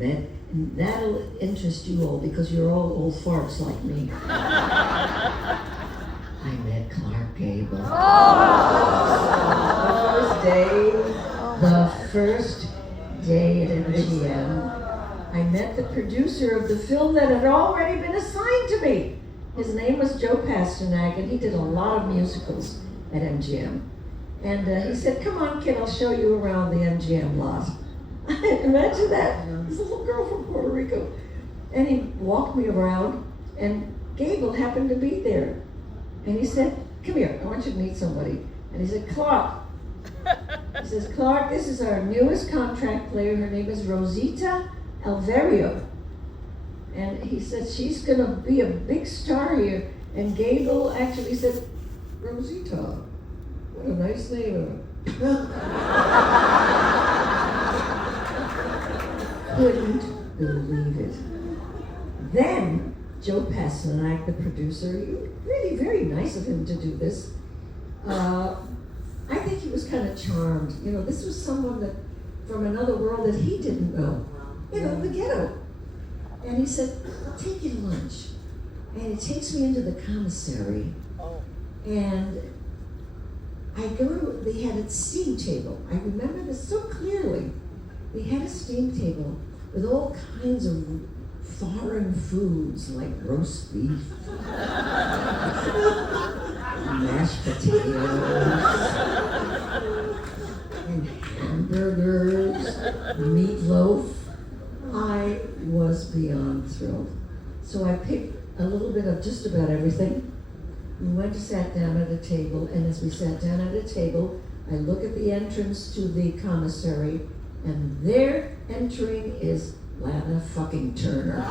him. That'll interest you all because you're all old farts like me. I met Clark Gable. The first day at MGM. I met the producer of the film that had already been assigned to me. His name was Joe Pasternak, and he did a lot of musicals at MGM. And he said, "Come on, kid, I'll show you around the MGM lot." Imagine that. This little girl from Puerto Rico. And he walked me around, and Gable happened to be there. And he said, "Come here, I want you to meet somebody." And he said, "Clark." He says, "Clark, this is our newest contract player. Her name is Rosita Alverio." And he said, "She's going to be a big star here." And Gable actually said, "Rosita, what a nice name." Couldn't believe it. Then Joe Pasternak, the producer, really very nice of him to do this. I think he was kind of charmed. You know, this was someone that from another world that he didn't know. You know, the ghetto. And he said, "I'll take you to lunch." And he takes me into the commissary. And they had a steam table. I remember this so clearly. They had a steam table with all kinds of foreign foods like roast beef, mashed potatoes, and hamburgers, meatloaf. I was beyond thrilled. So I picked a little bit of just about everything. We went and sat down at a table, and as we sat down at a table, I look at the entrance to the commissary, and there entering is Lana fucking Turner.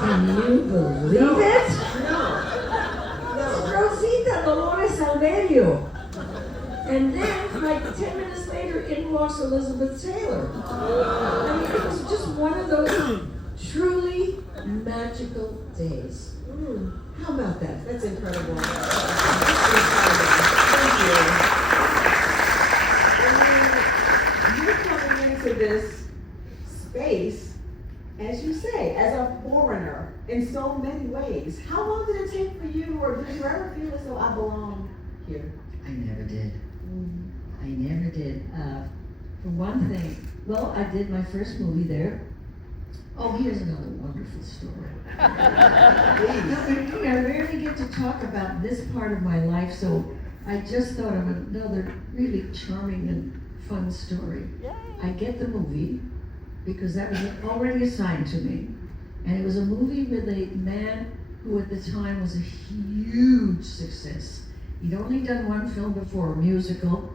Can you believe it? No. Rosita Dolores Alverio. And then, like 10 minutes later, in walks Elizabeth Taylor. I mean, it was just one of those truly magical days. How about that? That's incredible. Thank you. You're coming into this space, as you say, as a foreigner in so many ways. How long did it take for you, or did you ever feel as though I belong here? I never did. I never did. For one thing, well, I did my first movie there. Oh, here's another wonderful story. I rarely get to talk about this part of my life, so I just thought of another really charming and fun story. I get the movie because that was already assigned to me, and it was a movie with a man who at the time was a huge success. He'd only done one film before, a musical,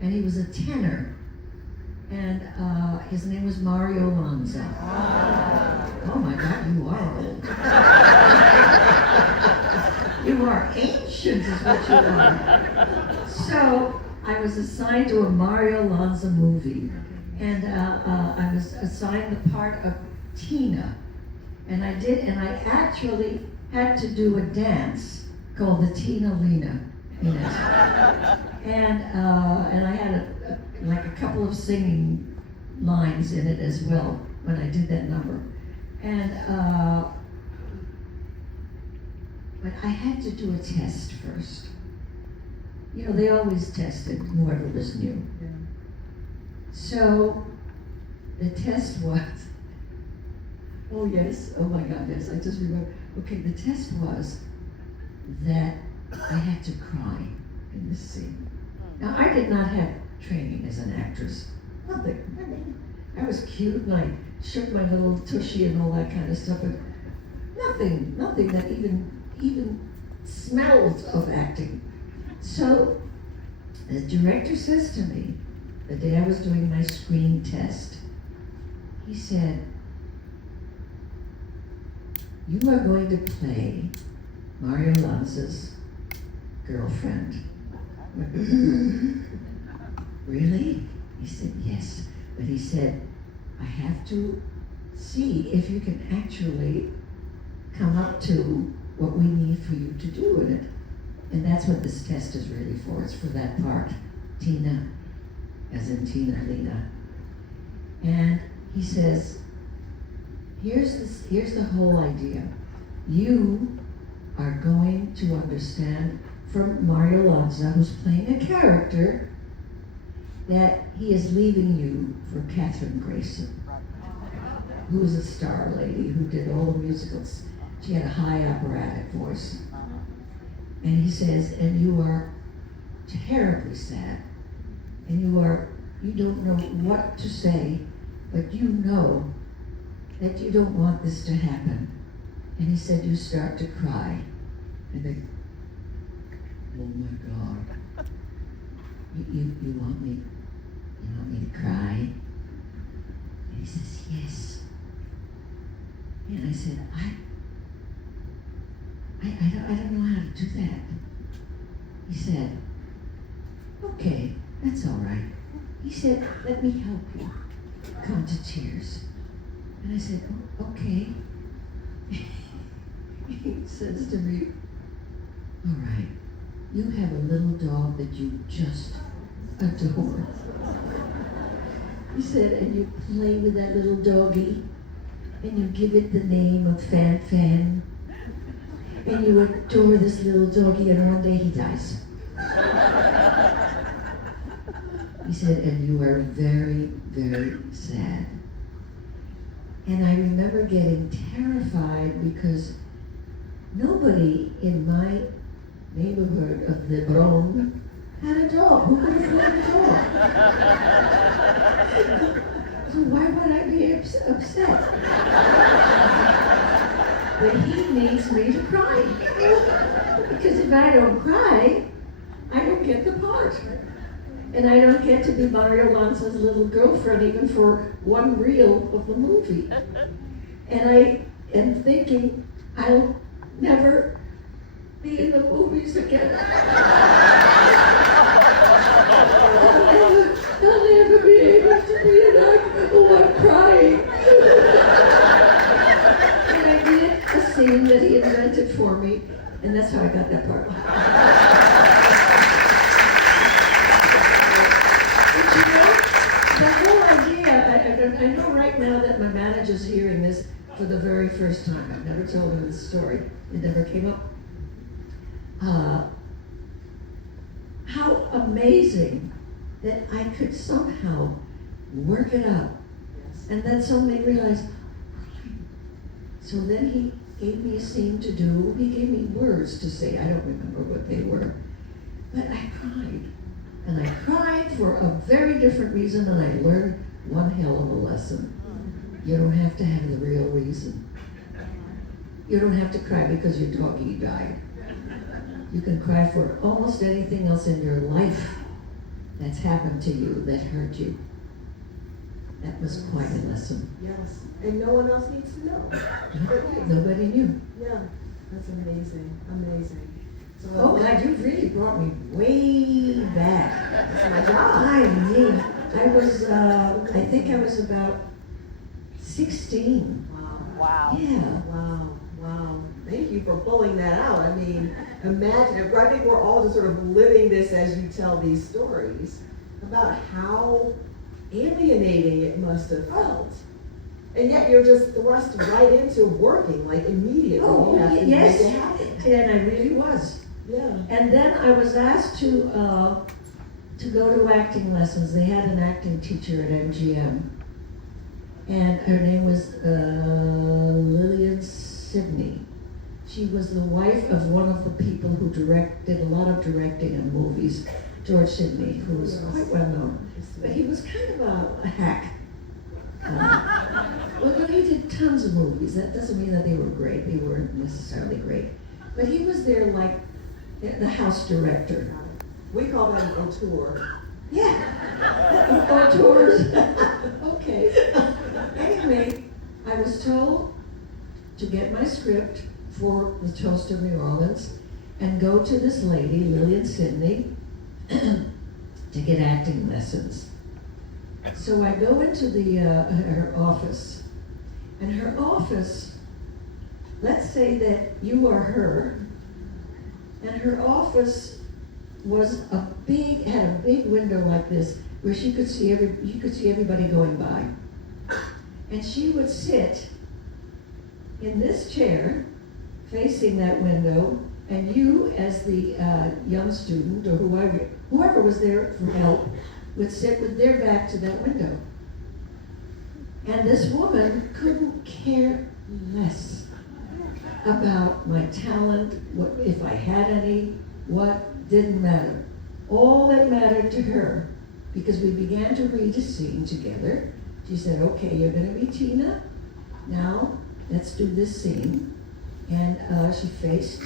and he was a tenor. And his name was Mario Lanza. Oh my God, you are old. You are ancient is what you are. So I was assigned to a Mario Lanza movie. And I was assigned the part of Tina. And I actually had to do a dance called the Tina Lena in it. And I had a couple of singing lines in it as well when I did that number. And but I had to do a test first. You know, they always tested whoever was new. Yeah. So the test was, oh yes, oh my God, yes, I just remember. Okay, the test was that I had to cry in this scene. Now, I did not have training as an actress. Nothing. I mean, I was cute and I shook my little tushy and all that kind of stuff, but nothing that even smelled of acting. So the director says to me, the day I was doing my screen test, he said, "You are going to play Mario Lanza's girlfriend." Really? He said, "Yes." But he said, "I have to see if you can actually come up to what we need for you to do in it." And that's what this test is really for. It's for that part, Tina, as in Tina Lena. And he says, here's the whole idea. You are going to understand from Mario Lanza, who's playing a character, that he is leaving you for Katherine Grayson, who is a star lady who did all the musicals. She had a high operatic voice. And he says, and you are terribly sad. And you don't know what to say, but you know that you don't want this to happen. And he said, you start to cry. And they, oh my God. You want me to cry? And he says, yes. And I said, I don't know how to do that. He said, okay, that's all right. He said, let me help you come to tears. And I said, oh, okay. He says to me, all right, you have a little dog that you just adore. He said, and you play with that little doggy, and you give it the name of Fan Fan, and you adore this little doggy, and one day he dies. He said, and you are very, very sad. And I remember getting terrified because nobody in my neighborhood of the Bronx had a dog. Who could afford a dog? So why would I be upset? But he needs me to cry. Because if I don't cry, I don't get the part. And I don't get to be Mario Lanza's little girlfriend even for one reel of the movie. And I am thinking, I'll never be in the movies again. I'll never be able to be an actor. Oh, I'm crying. And I did a scene that he invented for me, and that's how I got that part. But you know, the whole idea, I know right now that my manager's hearing this for the very first time. I've never told him this story. It never came up. How amazing that I could somehow work it out. And then suddenly realized, so then he gave me a scene to do. He gave me words to say. I don't remember what they were. But I cried. And I cried for a very different reason, and I learned one hell of a lesson. You don't have to have the real reason. You don't have to cry because your doggy died. You can cry for almost anything else in your life that's happened to you that hurt you. That was quite a lesson. Yes, and no one else needs to know. Nobody knew. Yeah, that's amazing, amazing. So, Oh God, you really brought me way back. That's my job. I mean, I think I was about 16. Wow. Yeah. Wow. Thank you for pulling that out. I mean, imagine if I think we're all just sort of living this as you tell these stories about how alienating it must have felt. And yet you're just thrust right into working, like immediately. Oh, You have to yes. make it happen. And I really was. Yeah. And then I was asked to go to acting lessons. They had an acting teacher at MGM. And her name was Lillian Sidney. She was the wife of one of the people who did a lot of directing in movies, George Sidney, who was quite well known. But he was kind of a hack. Well, he did tons of movies. That doesn't mean that they were great. They weren't necessarily great. But he was there like the house director. We call that an auteur. Yeah. Auteurs. Okay. Anyway, I was told to get my script for The Toast of New Orleans and go to this lady, Lillian Sidney, to get acting lessons. So I go into her office, and her office, let's say that you are her, And her office was had a big window like this where you could see everybody going by. And she would sit in this chair facing that window, and you as the young student or whoever was there for help would sit with their back to that window. And this woman couldn't care less about my talent, what if I had any, what didn't matter. All that mattered to her, because we began to read a scene together. She said, okay, you're gonna be Tina. Now, let's do this scene. And she faced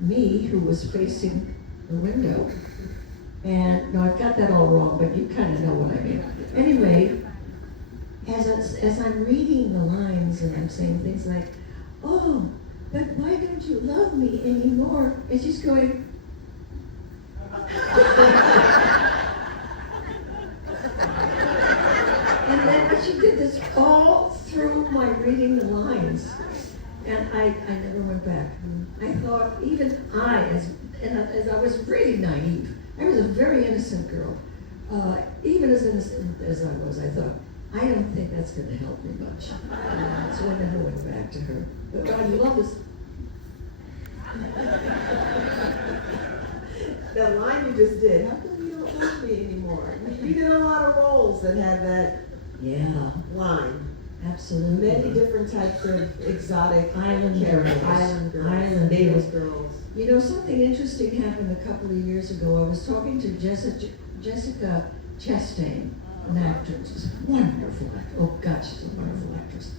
me, who was facing the window. And no, I've got that all wrong, but you kind of know what I mean. Anyway, as I'm reading the lines and I'm saying things like, oh, but why don't you love me anymore? And she's going, and then she did this all through my reading the lines. And I never went back. I thought, even as I was really naive, I was a very innocent girl. Even as innocent as I was, I thought, I don't think that's going to help me much. So I never went back to her. But God, you love this. That line you just did, how come you don't love me anymore? You did a lot of roles that had that line. Absolutely. Many different types of exotic island characters. Island native girls. girls. You know, something interesting happened a couple of years ago. I was talking to Jessica Chastain, an actress. She's a wonderful actress. Oh, God, she's a wonderful actress.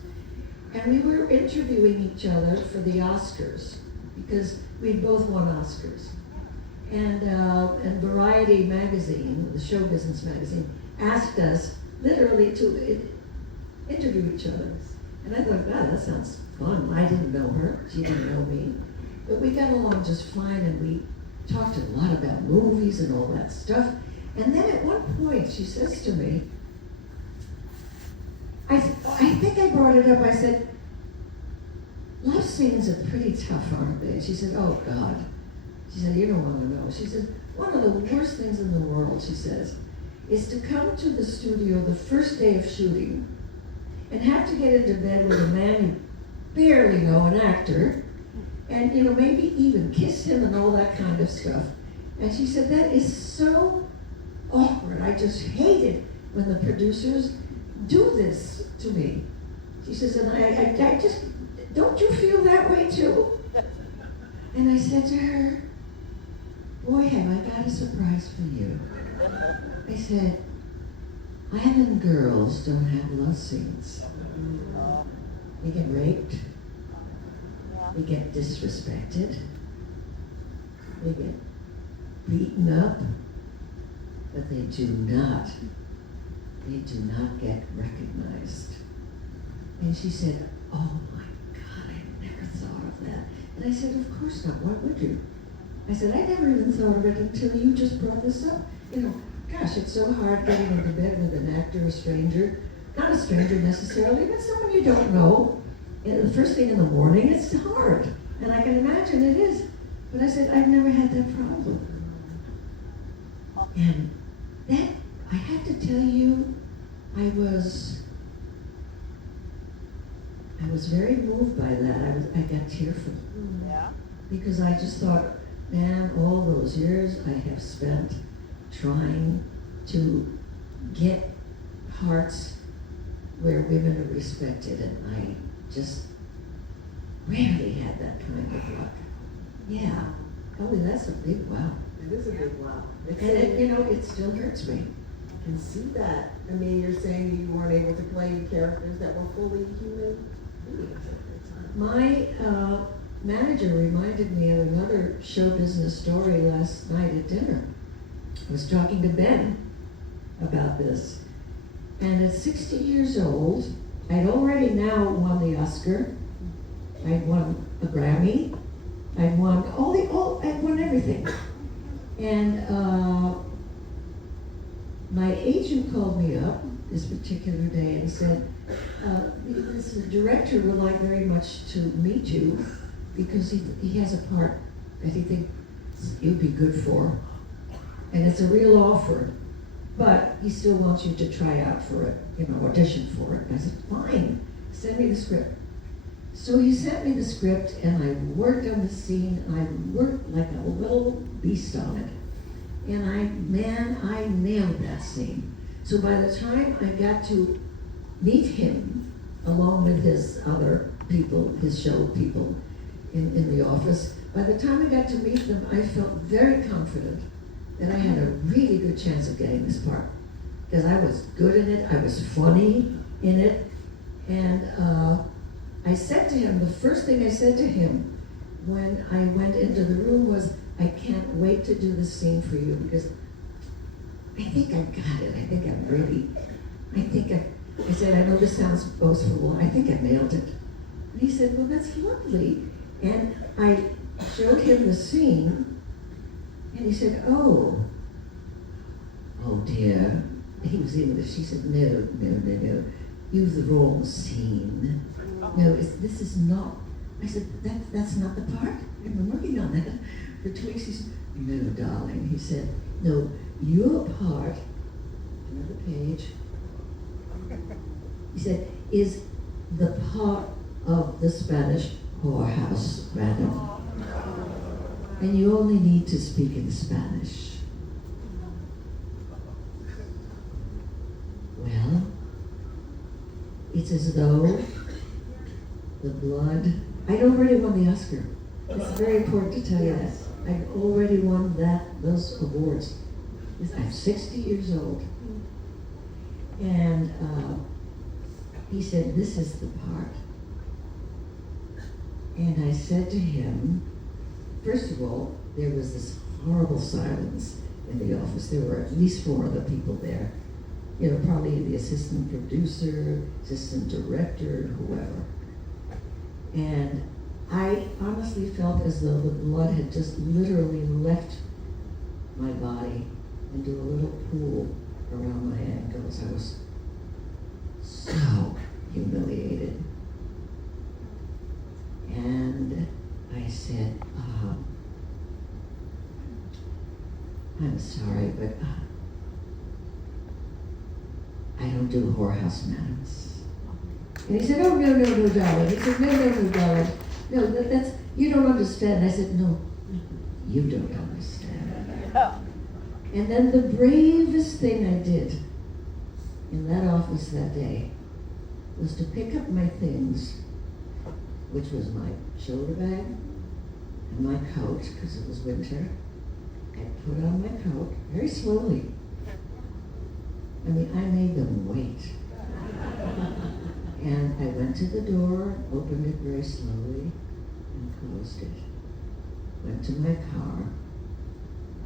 And we were interviewing each other for the Oscars, because we both won Oscars. And Variety magazine, the show business magazine, asked us literally to interview each other. And I thought, wow, that sounds fun. I didn't know her, she didn't know me. But we got along just fine, and we talked a lot about movies and all that stuff. And then at one point, she says to me, I think I brought it up, I said, love scenes are pretty tough, aren't they? And she said, oh God. She said, you don't want to know. She said, one of the worst things in the world, she says, is to come to the studio the first day of shooting and have to get into bed with a man you barely know, an actor, and maybe even kiss him and all that kind of stuff. And she said, that is so awkward. I just hate it when the producers do this to me. She says, and I just, don't you feel that way too? And I said to her, boy, have I got a surprise for you. I said, island girls don't have love scenes. They get raped. They get disrespected. They get beaten up. But they do not get recognized. And she said, oh my God, I never thought of that. And I said, of course not, why would you? I said, I never even thought of it until you just brought this up. Gosh, it's so hard getting into bed with an actor, a stranger. Not a stranger necessarily, but someone you don't know. And the first thing in the morning, it's hard. And I can imagine it is. But I said, I've never had that problem. And that, I have to tell you, I was very moved by that. I got tearful. Yeah. Because I just thought, man, all those years I have spent trying to get parts where women are respected, and I just rarely had that kind of luck. Yeah. Oh, that's a big wow. It is a big wow. And it still hurts me. I can see that. I mean, you're saying you weren't able to play characters that were fully human beings at the time. My manager reminded me of another show business story last night at dinner. I was talking to Ben about this. And at 60 years old, I'd already now won the Oscar. I'd won a Grammy. I'd won I'd won everything. And my agent called me up this particular day and said, this director would like very much to meet you because he has a part that he thinks you'd be good for. And it's a real offer. But he still wants you to try out for it, audition for it. And I said, fine, send me the script. So he sent me the script, and I worked on the scene, and I worked like a little beast on it. And I nailed that scene. So by the time I got to meet him, along with his other people, his show people in the office, by the time I got to meet them, I felt very confident that I had a really good chance of getting this part. Because I was good in it, I was funny in it, and I said to him, the first thing I said to him when I went into the room was, I can't wait to do this scene for you, because I think I got it. I said, I know this sounds boastful, I think I nailed it. And he said, well, that's lovely. And I showed him the scene, and he said, oh dear. He was English. He said, no, you've the wrong scene. No, this is not. I said, that's not the part. I've been working on that for 2 weeks. He said, no, darling. He said, no, your part, another page, he said, is the part of the Spanish whorehouse, madam. And you only need to speak in Spanish. Well, it's as though the blood, I'd already won the Oscar. It's very important to tell you that. I've already won those awards. I'm 60 years old. And he said, this is the part. And I said to him, first of all, there was this horrible silence in the office. There were at least 4 other people there. Probably the assistant producer, assistant director, whoever. And I honestly felt as though the blood had just literally left my body into a little pool around my ankles. I was so humiliated. And I said, I'm sorry, but I don't do whorehouse madams. And he said, oh, no, darling. He said, no, darling. No, that's, you don't understand. I said, no, you don't understand. And then the bravest thing I did in that office that day was to pick up my things, which was my shoulder bag and my coat, because it was winter. I put on my coat very slowly. I made them wait. And I went to the door, opened it very slowly, and closed it. Went to my car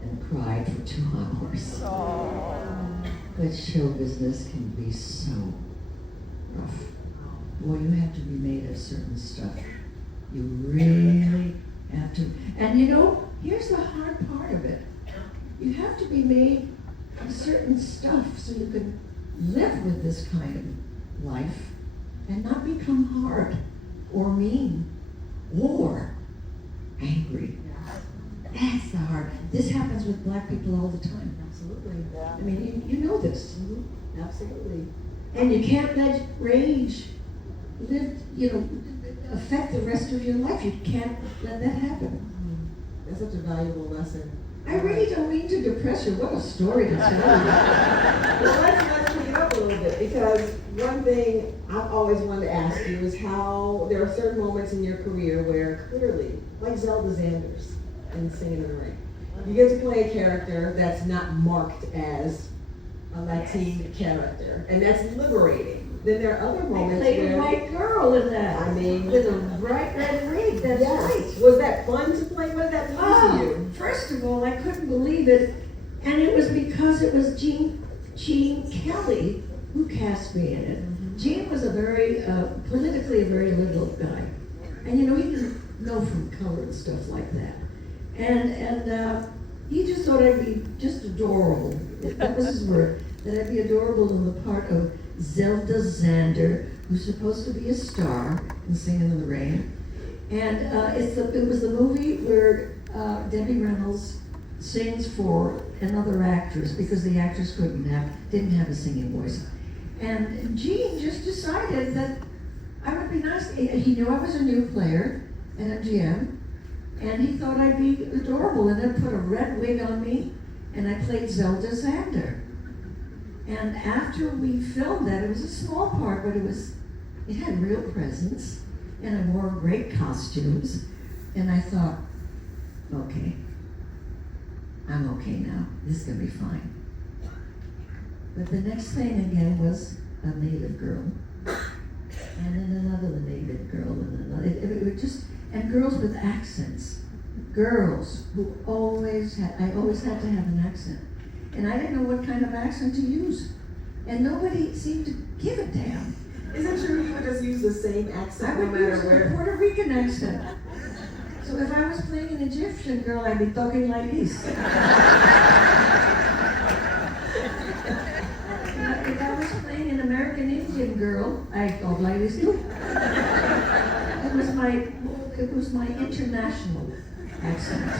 and cried for 2 hours. But show business can be so rough. Boy, you have to be made of certain stuff. You really have to. And here's the hard part of it. You have to be made of certain stuff so you can live with this kind of life and not become hard or mean or angry. That's the hard. This happens with black people all the time. Absolutely. I mean, you know this. Mm-hmm. Absolutely. And you can't let rage affect the rest of your life. You can't let that happen. That's such a valuable lesson. I really don't mean to depress you. What a story to tell you. Well, let's pick it up a little bit, because one thing I've always wanted to ask you is how there are certain moments in your career where clearly, like Zelda Zanders in Singing in the Rain, you get to play a character that's not marked as a Latin character, and that's liberating. Then there are other moments I played where a white girl in that. With a bright red wig. That's right. Was that fun to play? What did that mean to you? First of all, I couldn't believe it, and it was because it was Gene Kelly who cast me in it. Gene was politically a very liberal guy, and he didn't know from color and stuff like that, and he just thought I'd be just adorable. That was his word. That I'd be adorable in the part of Zelda Zander, who's supposed to be a star in Singing in the Rain. And it was the movie where Debbie Reynolds sings for another actress because the actress didn't have a singing voice. And Gene just decided that I would be nice. He knew I was a new player at MGM, and he thought I'd be adorable, and then put a red wig on me, and I played Zelda Zander. And after we filmed that, it was a small part, but it had real presence, and I wore great costumes, and I thought, okay, I'm okay now. This is gonna be fine. But the next thing again was a native girl, and then another native girl, and another. It just, and girls with accents. Girls who I always had to have an accent. And I didn't know what kind of accent to use. And nobody seemed to give a damn. Is it true you would just use the same accent I no would matter use where? a Puerto Rican accent. So if I was playing an Egyptian girl, I'd be talking like this. If I was playing an American Indian girl, I'd talk like this too. It was my international accent.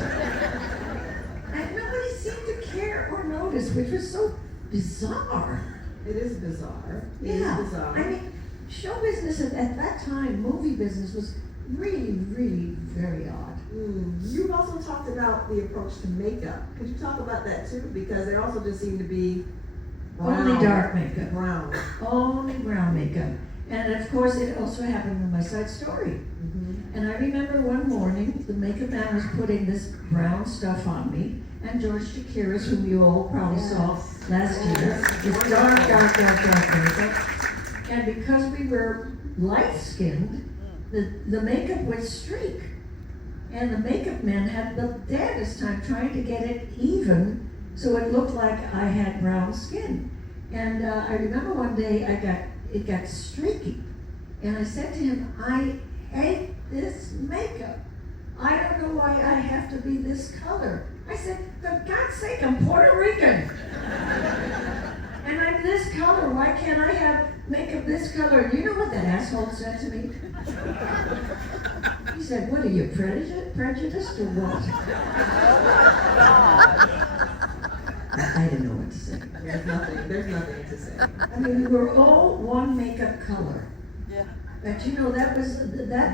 And nobody seemed to care or notice, which was so bizarre. It is bizarre. It Yeah. is bizarre. I mean, show business at that time, movie business was really, really very odd. You've also talked about the approach to makeup. Could you talk about that too? Because there also just seemed to be brown. Only dark makeup. Brown. Only brown makeup. And of course, it also happened in my side story. And I remember one morning, the makeup man was putting this brown stuff on me, and George Chakiris, whom you all probably saw last year, with dark makeup. And because we were light-skinned, the makeup would streak. And the makeup man had the damnedest time trying to get it even so it looked like I had brown skin. And I remember one day it got streaky. And I said to him, I hate this makeup. I don't know why I have to be this color. I said, for God's sake, I'm Puerto Rican. And I'm this color. Why can't I have makeup this color? And you know what that asshole said to me? He said, what are you, prejudiced or what? I didn't know what to say. There's nothing to say. I mean, we were all one makeup color. Yeah. But you know, that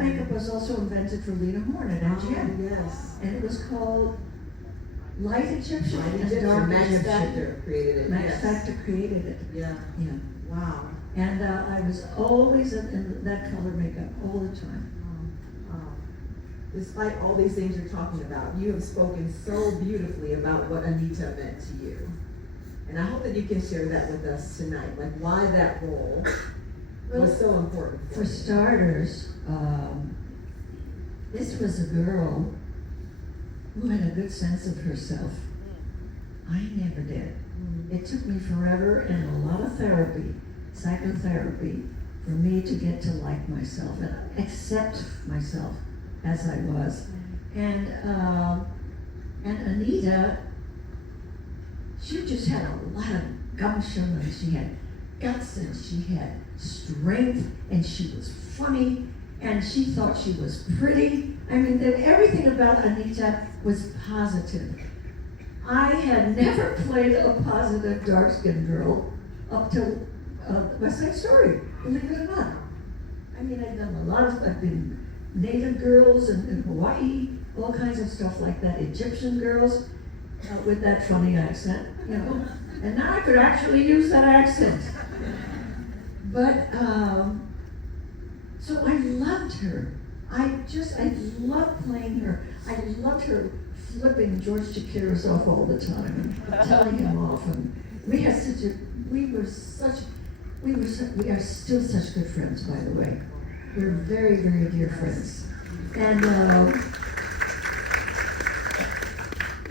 makeup was also invented for Rita Moreno at MGM. Yes. And it was called Light Egyptian Light and Egyptian. Dark Max Egyptian. Factor created it. Max Yes. Factor created it. Yeah. Yeah. Wow. And I was always in that color makeup all the time. Despite all these things you're talking about, you have spoken so beautifully about what Anita meant to you. And I hope that you can share that with us tonight, like why that role was so important For starters, this was a girl who had a good sense of herself. I never did. It took me forever and a lot of therapy, psychotherapy, for me to get to like myself and accept myself as I was. And Anita, she just had a lot of gumption, and she had guts, and she had strength, and she was funny, and she thought she was pretty. I mean, everything about Anita was positive. I had never played a positive dark-skinned girl up till West Side Story, believe it or not. I mean, I've been Native girls in Hawaii, all kinds of stuff like that, Egyptian girls with that funny accent, you know. And now I could actually use that accent. But, so I loved her. I loved playing her. I loved her flipping George Chakiris off all the time and telling him off. And we are still such good friends, by the way. We're very, very dear friends. And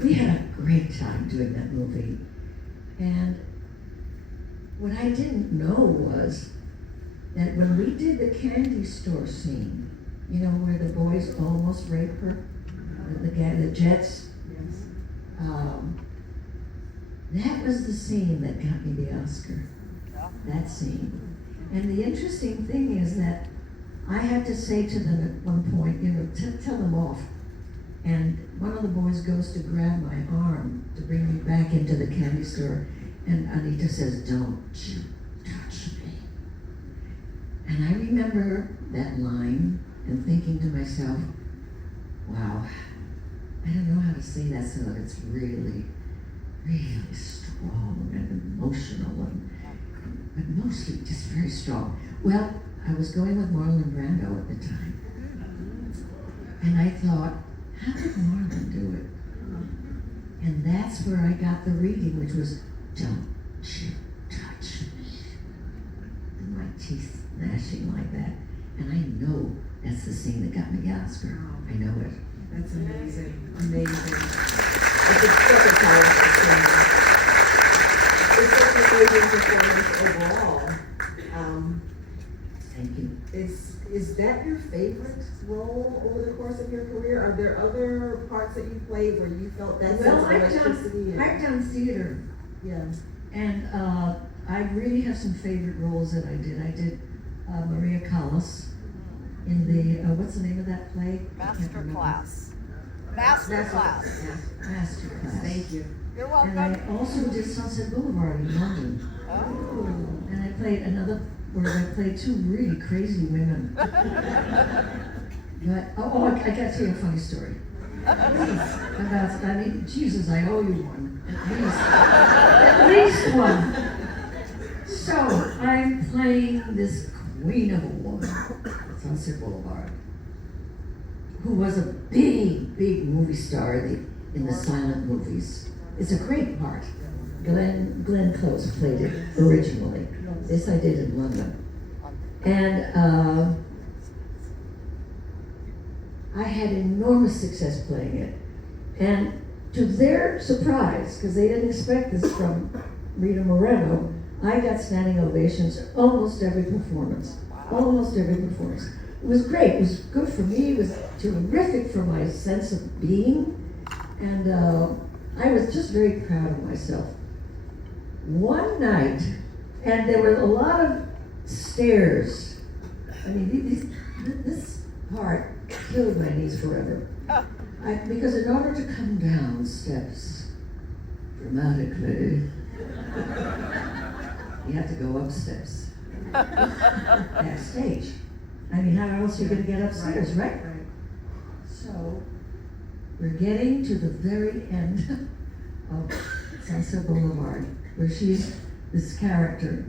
we had a great time doing that movie. And what I didn't know was that when we did the candy store scene, you know, where the boys almost raped her, the Jets, Yes. that was the scene that got me the Oscar. That scene. And the interesting thing is that I had to say to them at one point, tell them off. And one of the boys goes to grab my arm to bring me back into the candy store. And Anita says, "Don't you touch me." And I remember that line and thinking to myself, wow, I don't know how to say that so that it's really, really strong and emotional, but mostly just very strong. Well, I was going with Marlon Brando at the time. And I thought, how did Marlon do it? And that's where I got the reading, which was, "Don't you touch me." And my teeth gnashing like that. And I know that's the scene that got me the Oscar. I know it. That's amazing. Amazing. It's such a powerful scene. It's such an amazing performance overall. Thank you. Is that your favorite role over the course of your career? Are there other parts that you played where you felt that sense of electricity? I've done theater. Yeah. And I really have some favorite roles that I did. I did Maria Callas in the, what's the name of that play? Masterclass. Masterclass. Thank you. You're welcome. And I also did Sunset Boulevard in London. Oh. And I played another, where I played two really crazy women. But, I gotta tell you a funny story. Jesus, I owe you one. At least one. So, I'm playing this queen of a woman, Sunset Boulevard, who was a big movie star in the silent movies. It's a great part. Glenn Close played it originally. This I did in London. And I had enormous success playing it. And to their surprise, because they didn't expect this from Rita Moreno, I got standing ovations almost every performance. Almost every performance. It was great. It was good for me. It was terrific for my sense of being. And I was just very proud of myself. One night, and there were a lot of stairs. I mean, this part killed my knees forever. Because in order to come down steps dramatically, you have to go up steps. Backstage. I mean, how else are you going to get upstairs, right? So, we're getting to the very end of Sunset Boulevard, where this character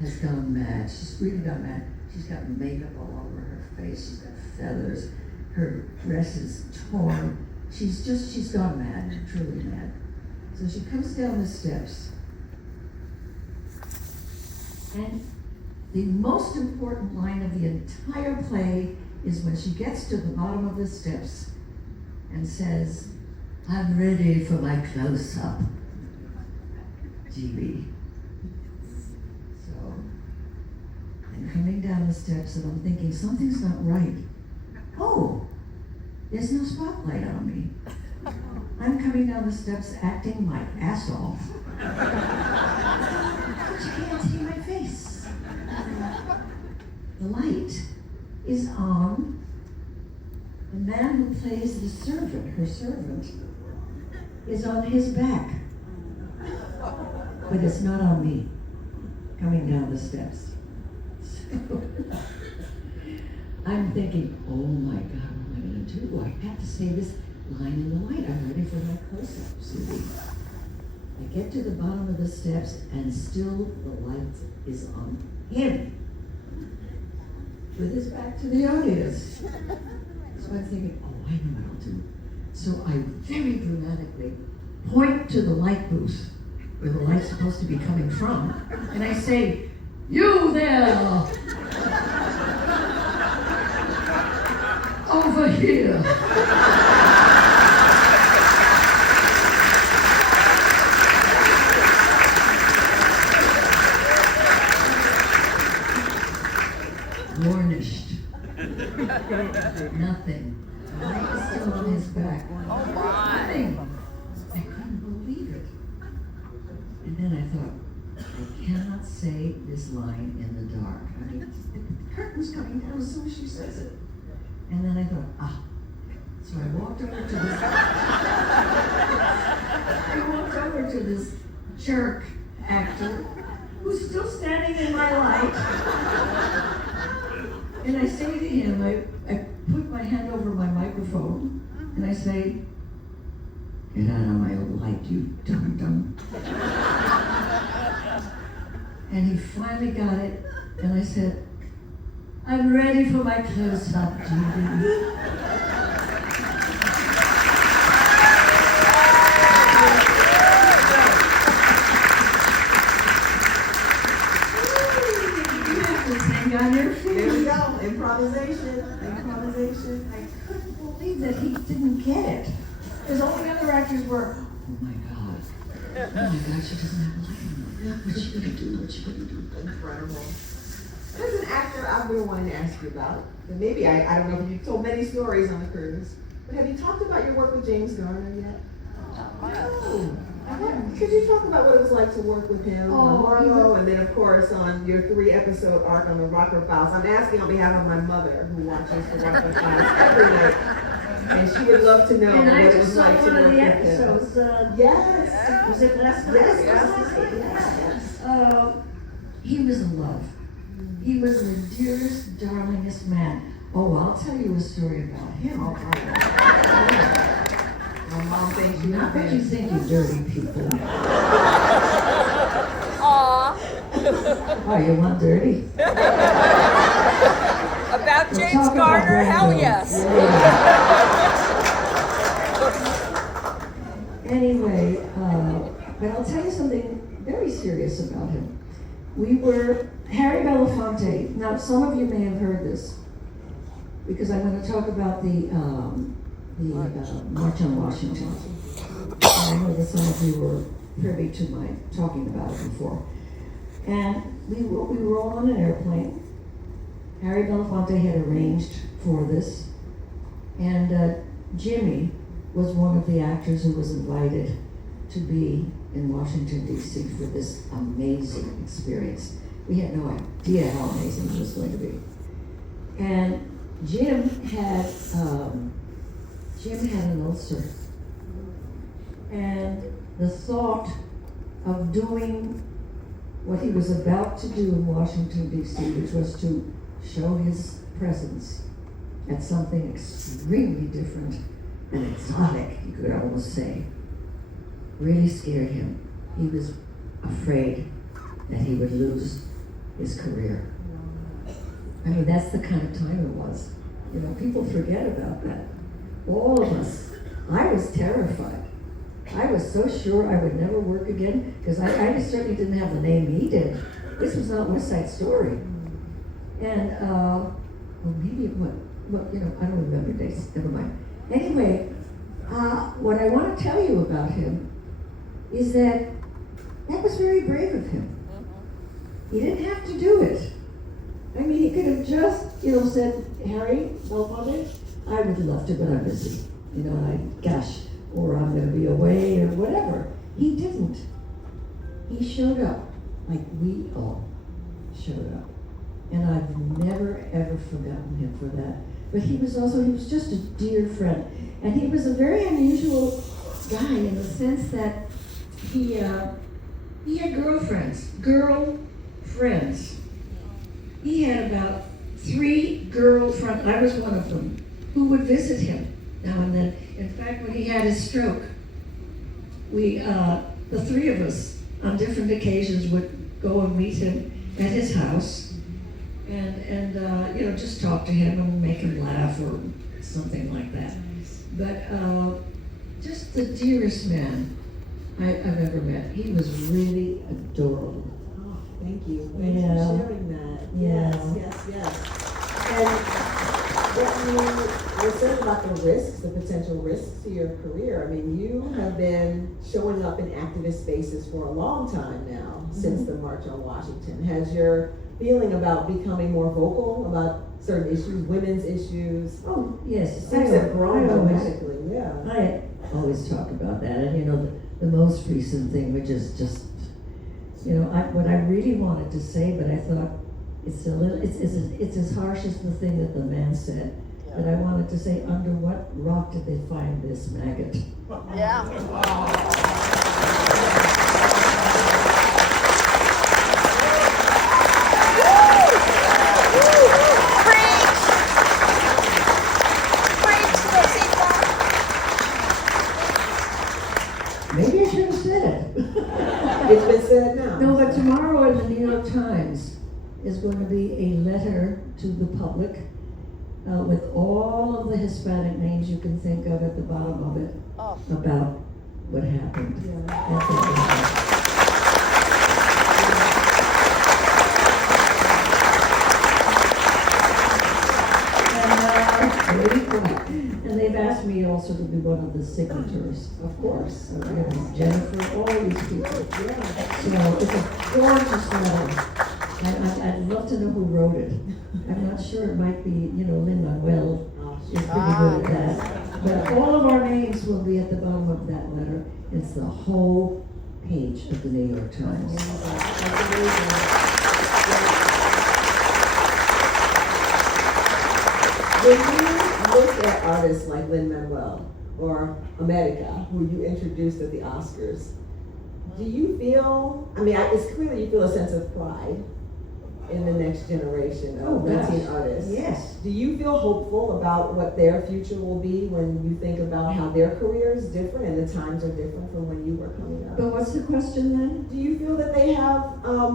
has gone mad. She's really gone mad. She's got makeup all over her face. She's got feathers. Her dress is torn. She's gone mad, truly mad. So she comes down the steps. And the most important line of the entire play is when she gets to the bottom of the steps and says, "I'm ready for my close-up, GB." So, I'm coming down the steps and I'm thinking, something's not right. Oh, there's no spotlight on me. I'm coming down the steps acting my ass off. But you can't see my face. The light is on the man who plays the servant, her servant, is on his back. But it's not on me, coming down the steps. So, I'm thinking, oh my God, what am I going to do? I have to say this line in the light. I'm ready for my close-up, Susie. I get to the bottom of the steps, and still the light is on him, with his back to the audience. So I'm thinking, oh, I know what I'll do. So I very dramatically point to the light booth, where the light's supposed to be coming from, and I say, "You there! Over here!" Warnished. Nothing. The light is still on his back. Nothing. I couldn't believe it. And then I thought, I cannot say this line in the dark. I mean, the curtain's coming down as soon as she says it. And then I thought, So I walked over to this jerk actor who's still standing in my light. And I say to him, I put my hand over my microphone, and I say, "Get out of my light, you dum-dum." And he finally got it, and I said, "I'm ready for my close-up, Judy." There we go, improvisation. I couldn't believe that he didn't get it. Because all the other actors were, oh my God, she doesn't have a light anymore. What's she gonna do? Incredible. There's an actor I've been wanting to ask you about. And maybe, I don't know if you've told many stories on the cruise, but have you talked about your work with James Garner yet? No. Could you talk about what it was like to work with him on Marlowe, and then of course on your 3-episode arc on the Rocker Files? I'm asking on behalf of my mother who watches the Rocker Files every night, and she would love to know what it was like to work with him. Episodes, yes. Was it last night? Yes. He was in love. He was the dearest, darlingest man. Oh, I'll tell you a story about him. My mom thinks you I bet you think you dirty people. Aw. Oh, you want dirty? About We'll James talk about Garner? Hell Brando. yes. Yeah. Anyway, but I'll tell you something very serious about him. Harry Belafonte. Now, some of you may have heard this, because I'm going to talk about the March on Washington. And I know that some of you were privy to my talking about it before. And we were all on an airplane. Harry Belafonte had arranged for this. And Jimmy was one of the actors who was invited to be in Washington, D.C. for this amazing experience. We had no idea how amazing it was going to be. And Jim had an ulcer. And the thought of doing what he was about to do in Washington, D.C., which was to show his presence at something extremely different and exotic, you could almost say, really scared him. He was afraid that he would lose his career. I mean, that's the kind of time it was. You know, people forget about that. All of us. I was terrified. I was so sure I would never work again, because I certainly didn't have the name he did. This was not West Side Story. And, well, maybe it was, well, you know, I don't remember dates, never mind. Anyway, what I want to tell you about him is that was very brave of him. He didn't have to do it. I mean, he could have just, you know, said, Harry Belafonte, I would love to, but I'm busy. You know, or I'm going to be away, or whatever. He didn't. He showed up, like we all showed up. And I've never, ever forgotten him for that. But he was just a dear friend. And he was a very unusual guy in the sense that he had girlfriends. He had about 3 girlfriends, I was one of them, who would visit him now and then. In fact, when he had his stroke, the 3 of us, on different occasions, would go and meet him at his house and you know, just talk to him and make him laugh or something like that. But just the dearest man I've ever met. He was really adorable. Oh, thank you. Thanks for sharing that. Yes. And what you were saying about the risks, the potential risks to your career, I mean, you have been showing up in activist spaces for a long time now, since the March on Washington. Has your feeling about becoming more vocal about certain issues, women's issues? Oh, yes. Things have grown dramatically, yeah. I always talk about that, and you know, the most recent thing, which is just You know, what I really wanted to say, but I thought it's as harsh as the thing that the man said. That I wanted to say, under what rock did they find this maggot? Yeah. Maybe I should have said it. It's been said now. No, but tomorrow in the New York Times is going to be a letter to the public with all of the Hispanic names you can think of at the bottom of it about what happened. And they've asked me also to be one of the signatories. Of course. Jennifer, all these people. So it's a gorgeous letter. I'd love to know who wrote it. I'm not sure, it might be, Lin-Manuel is pretty good at that. But all of our names will be at the bottom of that letter. It's the whole page of the New York Times. When you look at artists like Lin-Manuel or America, who you introduced at the Oscars, do you feel, it's clear you feel a sense of pride in the next generation of Latin artists. Yes. Do you feel hopeful about what their future will be when you think about how their career is different and the times are different from when you were coming up? But what's the question then? Do you feel that they have, they're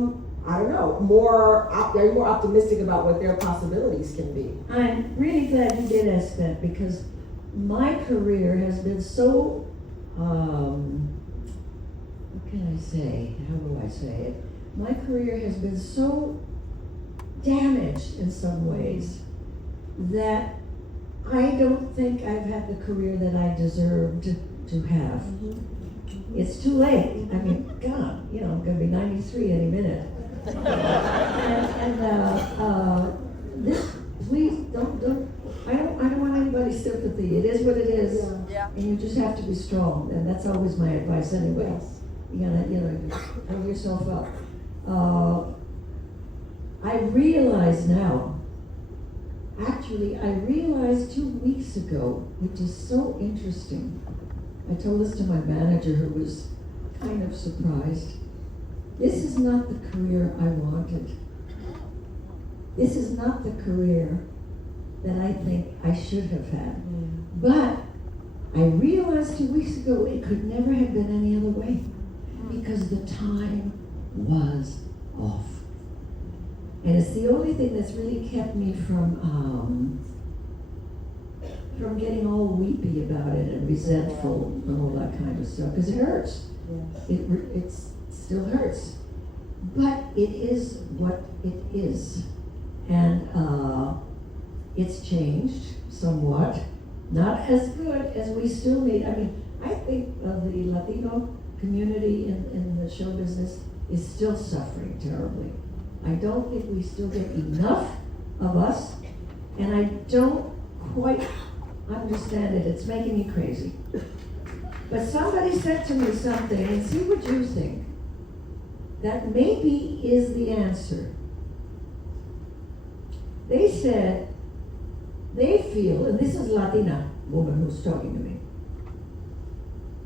more optimistic about what their possibilities can be? I'm really glad you did ask that, because my career has been so, what can I say? How do I say it? My career has been so damaged in some ways that I don't think I've had the career that I deserved to have. It's too late. God, I'm going to be 93 any minute. This, please don't. I don't want anybody's sympathy. It is what it is, and you just have to be strong. And that's always my advice, anyway. Yes. You gotta, pull yourself up. I realize now. Actually, I realized 2 weeks ago, which is so interesting. I told this to my manager, who was kind of surprised. This is not the career I wanted. This is not the career that I think I should have had. But I realized 2 weeks ago it could never have been any other way, because the time was off. And it's the only thing that's really kept me from getting all weepy about it and resentful and all that kind of stuff, because it hurts. It still hurts. But it is what it is. And it's changed somewhat. Not as good as we still need. I think the Latino community in the show business is still suffering terribly. I don't think we still get enough of us, and I don't quite understand it. It's making me crazy. But somebody said to me something, and see what you think, that maybe is the answer. They said they feel, and this is a Latina woman who's talking to me,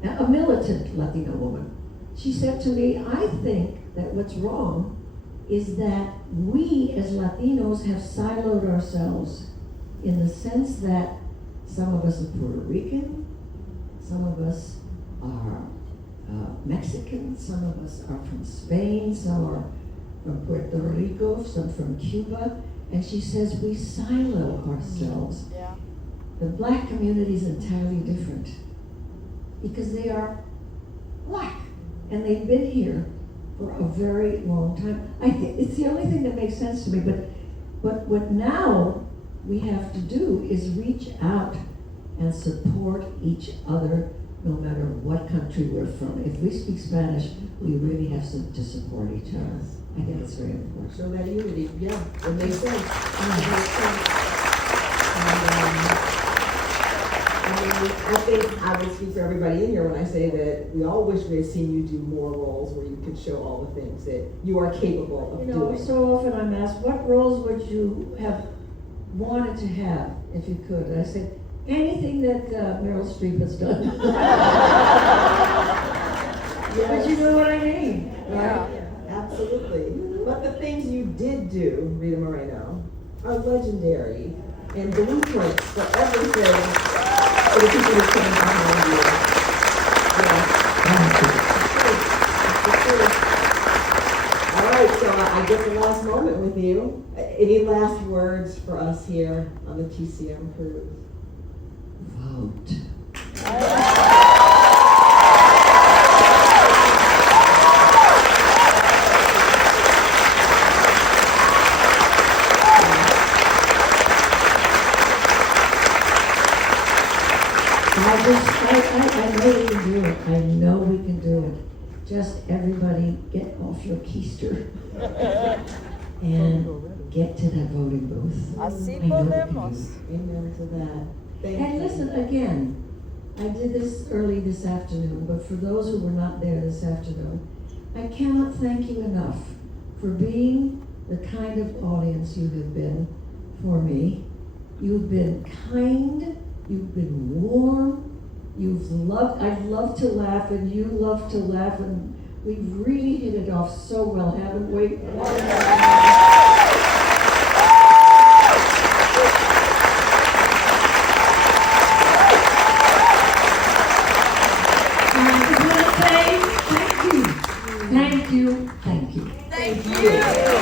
a militant Latina woman. She said to me, I think that what's wrong is that we as Latinos have siloed ourselves, in the sense that some of us are Puerto Rican, some of us are Mexican, some of us are from Spain, some are from Puerto Rico, some from Cuba, and she says we silo ourselves. Yeah. The black community is entirely different, because they are black, and they've been here for a very long time. I think it's the only thing that makes sense to me, but what now we have to do is reach out and support each other, no matter what country we're from. If we speak Spanish, we really have to support each other. I think it's very important. Show that unity. Yeah, it makes sense. It makes sense. And I think I would speak for everybody in here when I say that we all wish we had seen you do more roles where you could show all the things that you are capable of You know, doing. so often I'm asked, what roles would you have wanted to have if you could? And I said, anything that Meryl Streep has done. But you know what I mean, right? Absolutely. But the things you did do, Rita Moreno, are legendary and blueprints for everything for the people who come behind you. All right, so I get the last moment with you. Any last words for us here on the TCM cruise? Vote. I know we can do it. I know we can do it. Just everybody get off your keister and get to that voting booth. Así I know we can do podemos. it. Amen to that. Thank And you. listen, again, I did this early this afternoon, but for those who were not there this afternoon, I cannot thank you enough for being the kind of audience you have been for me. You've been kind, you've been warm, I love to laugh, and you love to laugh, and we've really hit it off so well, haven't we? I just want to say thank you. Thank you. Thank you. Thank you.